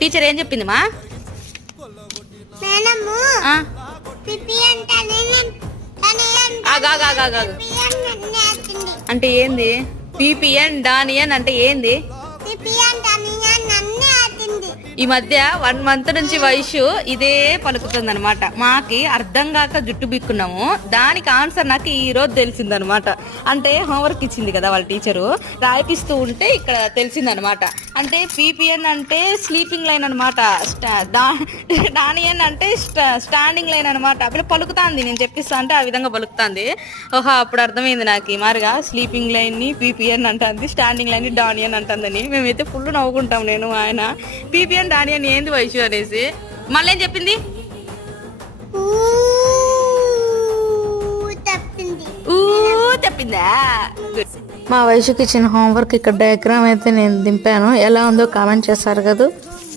Teacher ఏం చెప్పింది మా? అంటే ఏంది పిపిఎన్ డానియన్ అంటే ఏంది? ఈ మధ్య 1 మంత్ నుంచి వైషు ఇదే పలుకుతుంది అనమాట. మాకి అర్థం కాక జుట్టు బిక్కున్నాము, దానికి ఆన్సర్ నాకు ఈ రోజు తెలిసిందనమాట. అంటే హోంవర్క్ ఇచ్చింది కదా వాళ్ళ టీచరు, రాయిపిస్తూ ఉంటే ఇక్కడ తెలిసిందనమాట. అంటే పీపీఎన్ అంటే స్లీపింగ్ లైన్ అనమాట, డానియన్ అంటే స్టాండింగ్ లైన్ అనమాట. అప్పుడు పలుకుతాంది, నేను చెప్పిస్తా అంటే ఆ విధంగా పలుకుతాంది. ఓహో అప్పుడు అర్థమైంది నాకు ఈ మారిగా స్లీపింగ్ లైన్ ని పీపీఎన్ అంటుంది, స్టాండింగ్ లైన్ ని డానియన్ అంటుందని. మేమైతే ఫుల్ నవ్వుకుంటాం, నేను ఆయన. పీపీఎన్ డానియన్ ఏంది వైషు అనేసి. మళ్ళీ ఏం చెప్పింది? చెప్పిందా? మా వయసుకి ఇచ్చిన హోంవర్క్ ఇక్కడ డయాగ్రామ్ అయితే నేను దింపాను. ఎలా ఉందో కామెంట్ చేస్తారు కదా.